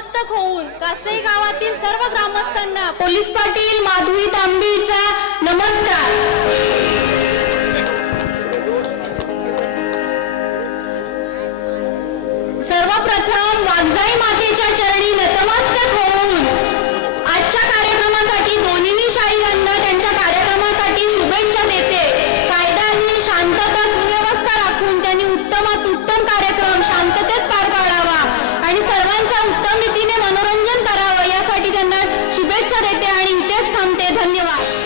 नतमस्तक होऊन कासई गावातील सर्व ग्रामस्थांना पोलीस पाटील माधुरी तांबेचा नमस्कार। सर्वप्रथम वाघजाई मातेच्या चरणी नतमस्तक होऊन आजच्या कार्यक्रमासाठी दोन्ही शाहीरांना त्यांच्या कार्यक्रमासाठी शुभेच्छा देते। कायदा आणि शांतता सुव्यवस्था राखून त्यांनी उत्तमात उत्तम कार्यक्रम शांततेत पार पाडावा आणि सर्वांचा उत्तम रीतीने मनोरंजन करावं यासाठी त्यांना शुभेच्छा देते आणि इथेच थांबते। धन्यवाद।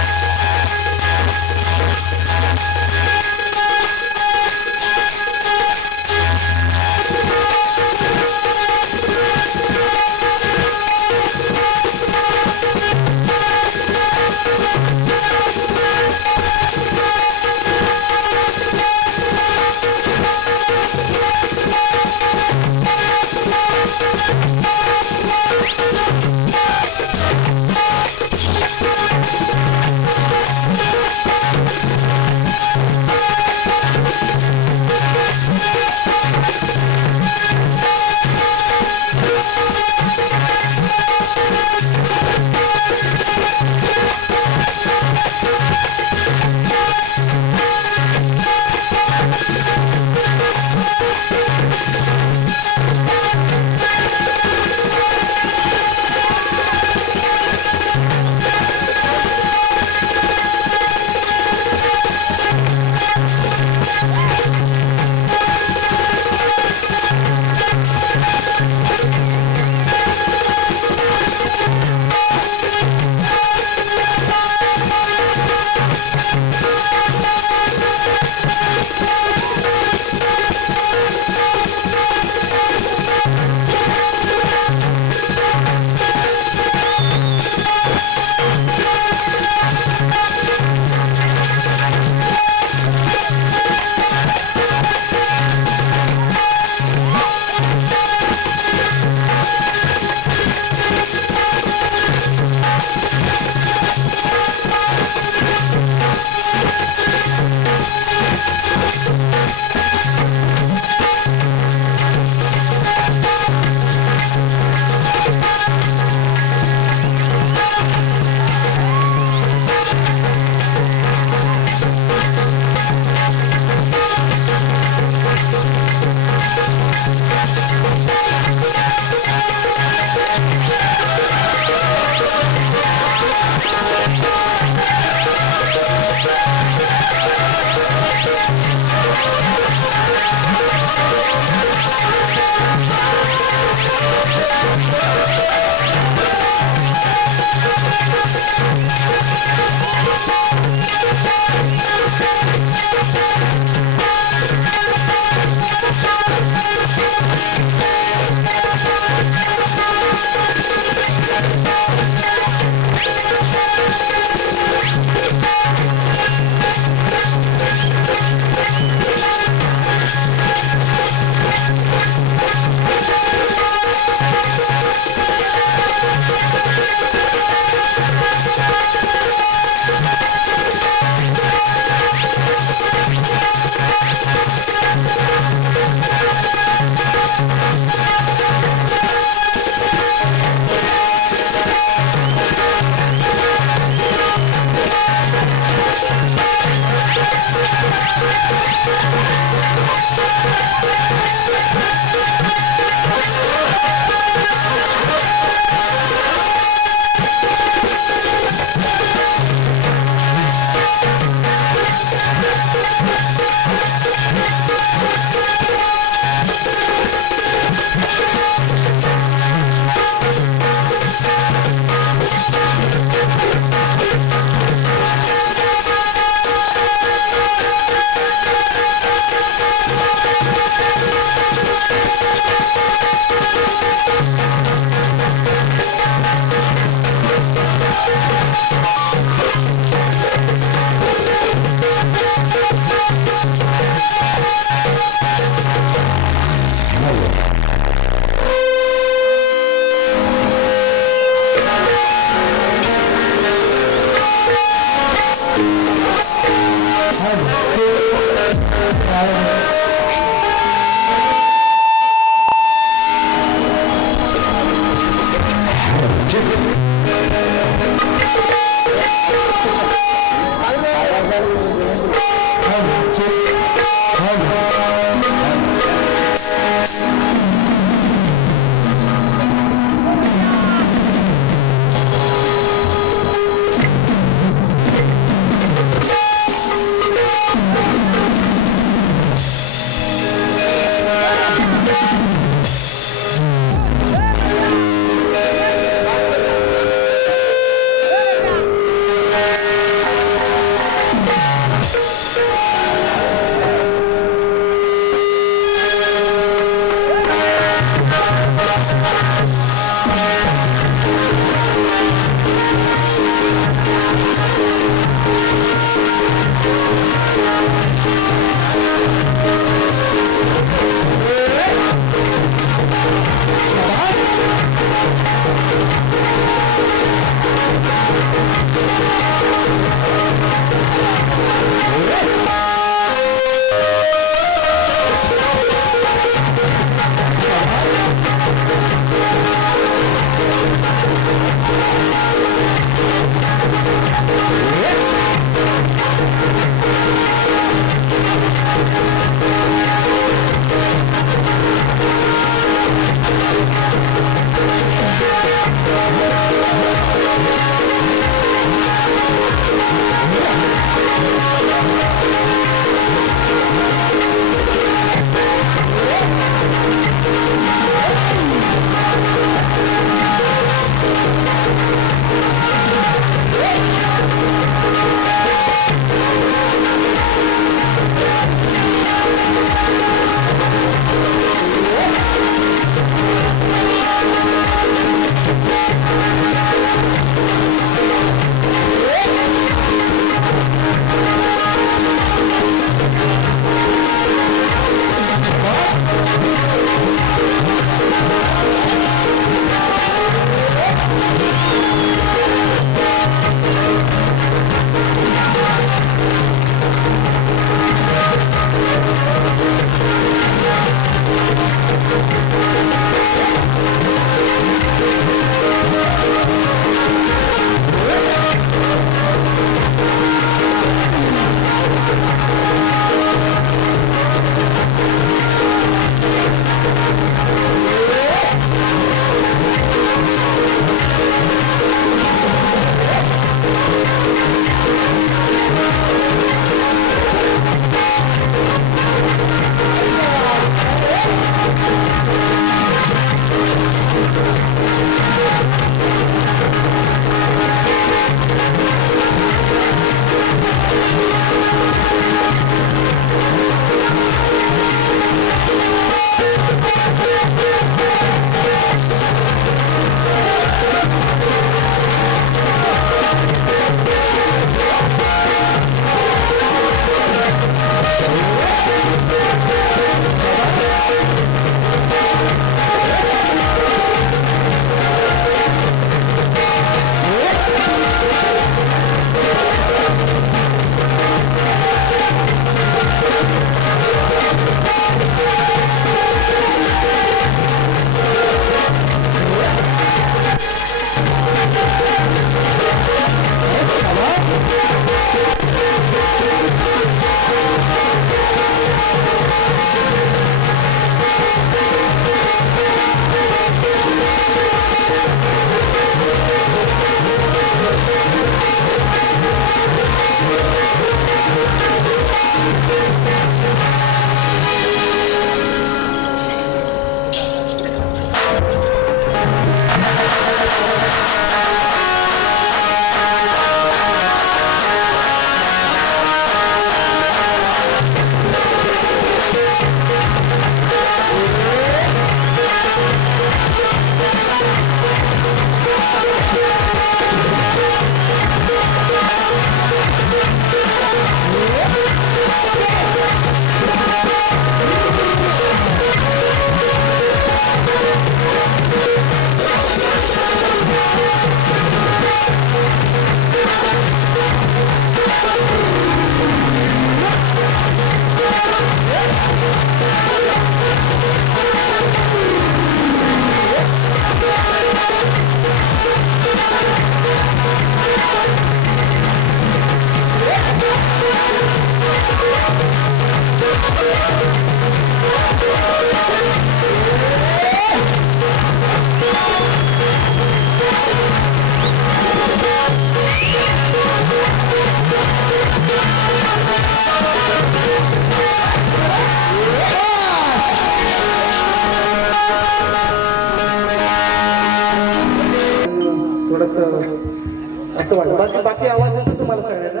असं वाटतं. बाकी बाकी आवाज येतो तुम्हाला सगळ्यांना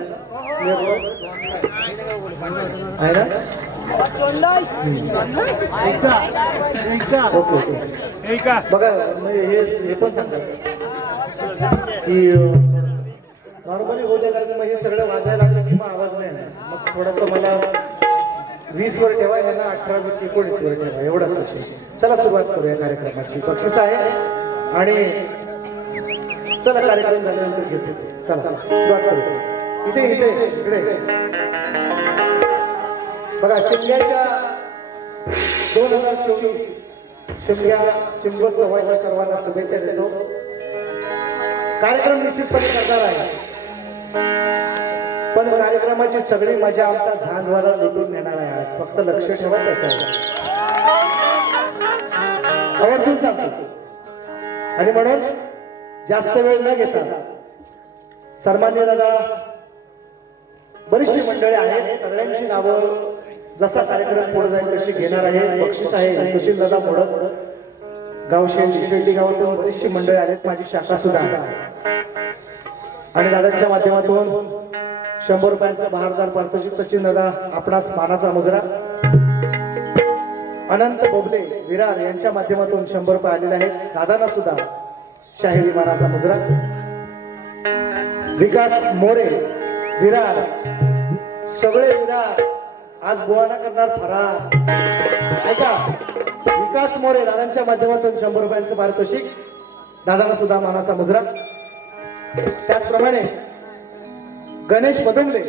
आहे ना? Okay okay. बघा हे पण सांगतात की नॉर्मली होते कारण मग हे सगळं वाजायला लागलं की मग आवाज नाही येणार. मग थोडंसं मला 20 वर ठेवा, यांना 18, 20, 19 वर ठेवा, एवढाच विषय. चला सुरुवात करूया कार्यक्रमाची. बक्षीस आहे आणि चला कार्यक्रम झाल्यानंतर घेतो. चला सुरुवात करू. इथे इथे इकडे बघा शिमग्याच्या 2024 शिमग्या चिंबोत्सवाच्या सर्वांना शुभेच्छा देतो. कार्यक्रम निश्चितपणे करणार आहे, पण कार्यक्रमाची सगळी मजा आमचा झांजवाला लुटून नेणार आहे. फक्त लक्ष ठेवा त्याच्यावर, आवर्जून सांगतो. आणि म्हणून जास्त वेळ न घेता सन्मान्य दादा, बरीचशी मंडळी आहेत, सगळ्यांची नावं जसा कार्यक्रम पुढे जाईल तशी घेणार आहे. बक्षीस आहे सुशील दादा मोडक, गावशेंडी गावातून बरीचशी मंडळी आहेत, माझी शाखा सुद्धा. आणि दादांच्या माध्यमातून 100 रुपयांचा बहारदार पारितोषिक. सचिन दादा आपणास मानाचा मुजरा. अनंत बोबले विरार यांच्या माध्यमातून 100 रुपये आलेले आहेत. दादांना सुद्धा शाहिरी मानाचा मुजरा. विकास मोरे विरार, सगळे विरार आज बुवाना करणार फरार. ऐका, विकास मोरे दादांच्या माध्यमातून 100 रुपयांचं पारितोषिक. दादांना सुद्धा मानाचा मुजरा. त्याचप्रमाणे गणेश पदुमले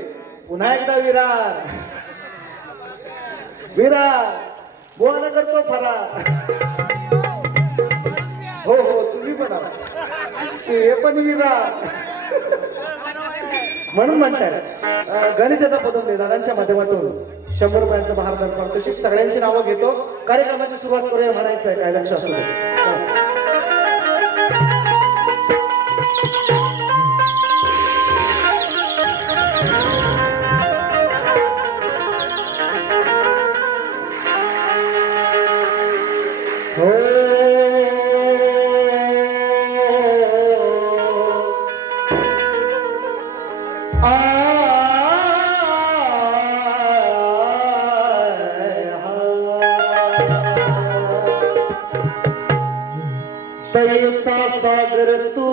पुन्हा एकदा विरार विरार बुवाना करतो फरार. हो हो तुम्ही पण हे पण विरार म्हणून म्हणताय. गणेश दादा पदुमले दादांच्या माध्यमातून 100 रुपयांचं बहारदार पारितोषिक. सगळ्यांची नावं घेतो. कार्यक्रमाची सुरुवात करूया म्हणायचं आहे, काय लक्ष असू दे. दयेचा सागर तू,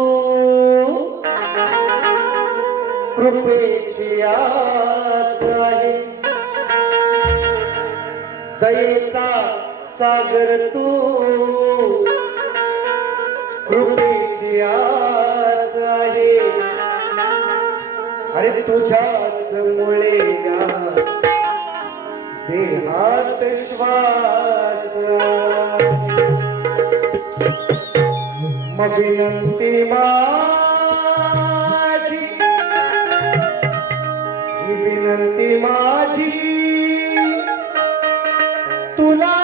कृपेची आस आहे. दयेचा सागर तू, कृपेची आस आहे. अरे तुझ्याच मुळे देहात श्वास. मग विनंती माझी, ही विनंती माझी तुला,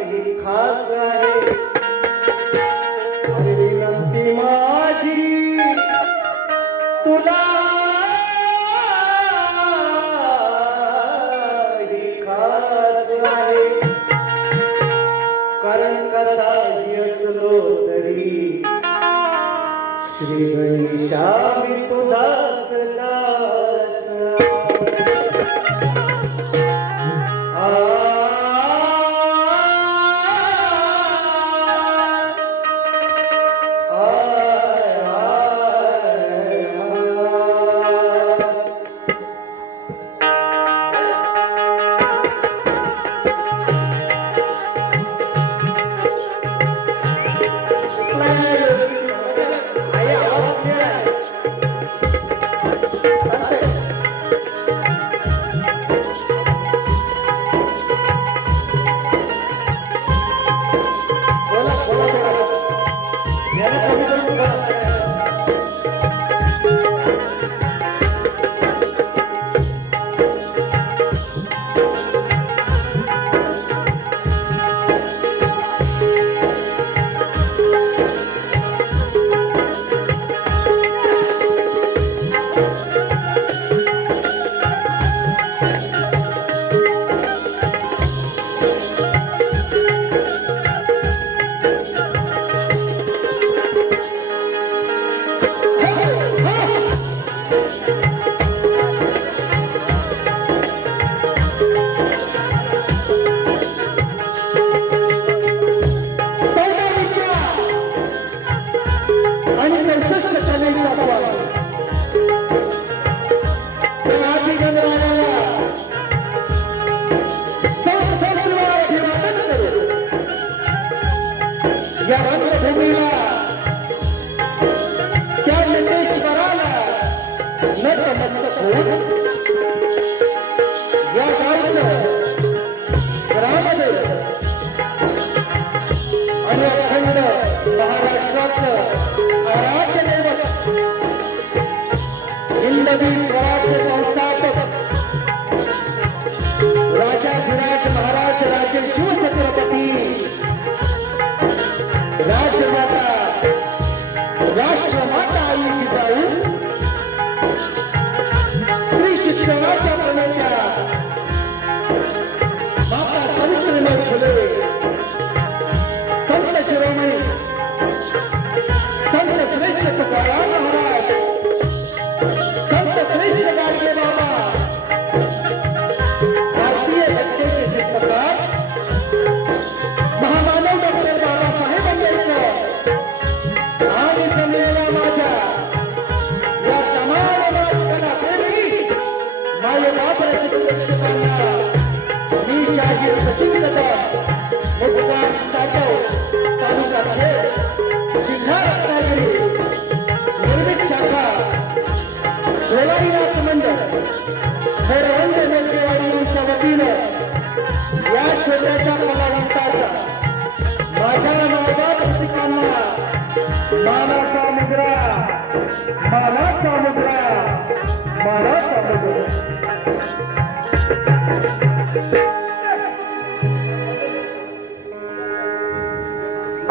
ही खास आहे. ही विनंती माझी तुला, ही खास आहे. कारण कसाही असलो तरी श्री गणेशा मी तुझाच नतमस्तक होऊन या गावचं ग्रामदैवत आणि अखंड महाराष्ट्राचं आराध्य दैवत हिंदवी स्वराज्य संस्थापक राजाधिराज महाराज राजे शिवछत्रपती राजमाता राष्ट्रमाता आई जिजाऊ स्त्री शिक्षणाच्या प्रणेत्या माता सावित्रीबाई फुले संत शिरोमणी संत श्रेष्ठ तुकाराम महाराज संत श्रेष्ठ गाडगे बाबा भारतीय घटनेचे शिल्पकार महामानव डॉक्टर बाबासाहेब आंबेडकर आणि जमलेल्या माझ्या या तमाम राजकारणाप्रेमी मायबाप रसिकांना मी शाहीर सचिन कदम मुक्काम सातव तालुका खेड जिल्हा रत्नागिरी निर्मित शाखा सोलाईनाथ मंडळ मोरवंड मेलकेवाडी यांच्या वतीनं या छोट्याशा कलावंताचा माझ्या मायबाप रसिकांना मानाचा मुजरा मानाचा मुजरा मानाचा मुजरा.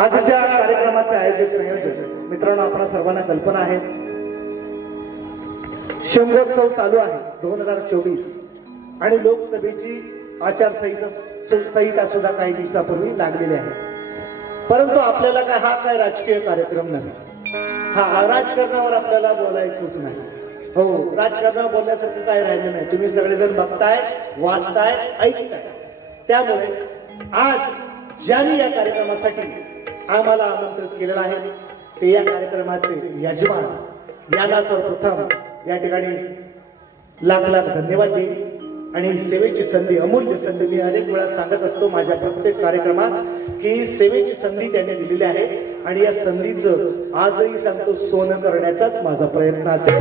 आजच्या कार्यक्रमाचे आयोजक संयोजक मित्रांनो, आपल्या सर्वांना कल्पना आहे शिमगोत्सव चालू आहे 2024 आणि लोकसभेची आचारसंहिता सुद्धा काही दिवसापूर्वी लागलेली आहे. परंतु आपल्याला काय राजकीय कार्यक्रम नाही, हा राजकारणावर आपल्याला बोलायचंच नाही. हो, राजकारणावर बोलण्यासारखं काय राहिलं नाही. तुम्ही सगळेजण बघताय, वाचताय, ऐकताय. त्यामुळे आज ज्यांनी या कार्यक्रमासाठी आम्हाला आमंत्रित केलेलं आहे ते या कार्यक्रमाचे यजमान यांना सर्वप्रथम या ठिकाणी लाख लाख धन्यवाद देईल. आणि सेवेची संधी, अमूल्य संधी, मी अनेक वेळा सांगत असतो माझ्या प्रत्येक कार्यक्रमात की सेवेची संधी त्यांनी दिलेली आहे आणि या संधीचं आजही सांगतो सोनं करण्याचाच माझा प्रयत्न असेल.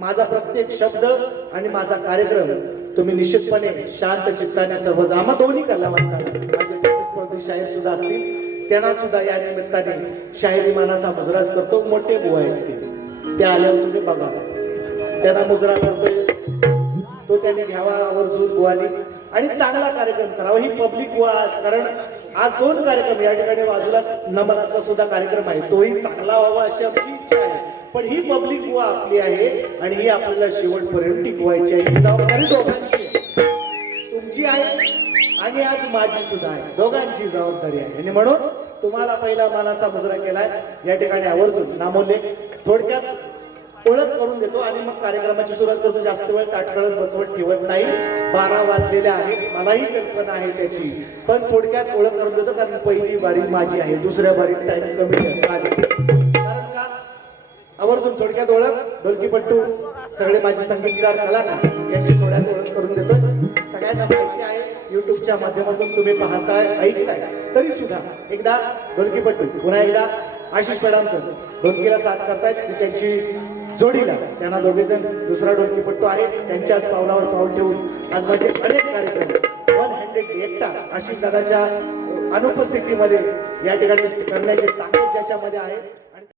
माझा प्रत्येक शब्द आणि माझा कार्यक्रम तुम्ही निश्चितपणे शांत चित्ताने सर्व आम्हा दोन्ही कलावंतांना, माझे प्रतिस्पर्धी शाहीर सुद्धा असतील, त्यांना सुद्धा या निमित्ताने शाहिरी मानाचा मुजराच करतो. मोठे बुवा आहेत ते आल्यावर तुम्ही बघा, त्यांना मुजरा करतोय तो त्यांनी घ्यावा आवर्जून बुवानी आणि चांगला कार्यक्रम करावा. ही पब्लिक बुवा, कारण आज 2 कार्यक्रम या ठिकाणी बाजूलाच नमनाचा सुद्धा कार्यक्रम आहे, तोही चांगला व्हावा अशी आमची इच्छा आहे. पण ही पब्लिक बुवा आपली आहे आणि ही आपल्याला शेवटपर्यंत टिकवायची आहे. ही जबाबदारी दोघांची, तुमची आहे आणि आज माझी सुद्धा आहे, दोघांची जबाबदारी आहे. आणि म्हणून तुम्हाला पहिला मानाचा मुजरा केलाय या ठिकाणी आवर्जून नामोल्ले थोडक्यात ओळख करून देतो आणि मग कार्यक्रमाची सुरुवात करतो. जास्त वेळ ताटकळत बसवत ठेवत नाही, 12 वाजलेले आहेत, मलाही कल्पना आहे त्याची, पण थोडक्यात ओळख करून देतो. कारण पहिली बारी माझी आहे, दुसऱ्या बारीत टाइम कमी आहे. कारण का आवर्जून थोडक्यात ओळख, ढोलकीपट्टू सगळे माझे संगीतकार कलाकार यांची थोड्यात ओळख करून देतो. सगळ्यांना माहिती आहे, युट्यूबच्या माध्यमातून तुम्ही पाहताय, ऐकताय, तरी सुद्धा एकदा ढोलकीपट्टू पुन्हा एकदा आशिष पेडामकर ढोलकीला साथ करतायत. त्यांची जोडीला त्यांना दोघेजण दुसरा ढोलकीपट्टू आहे, त्यांच्याच पावलावर पाऊल ठेवून आज माझे अनेक कार्यक्रम 1 हँडेड एकटा आशिष दादाच्या अनुपस्थितीमध्ये या ठिकाणी करण्याची ताकद ज्याच्यामध्ये आहे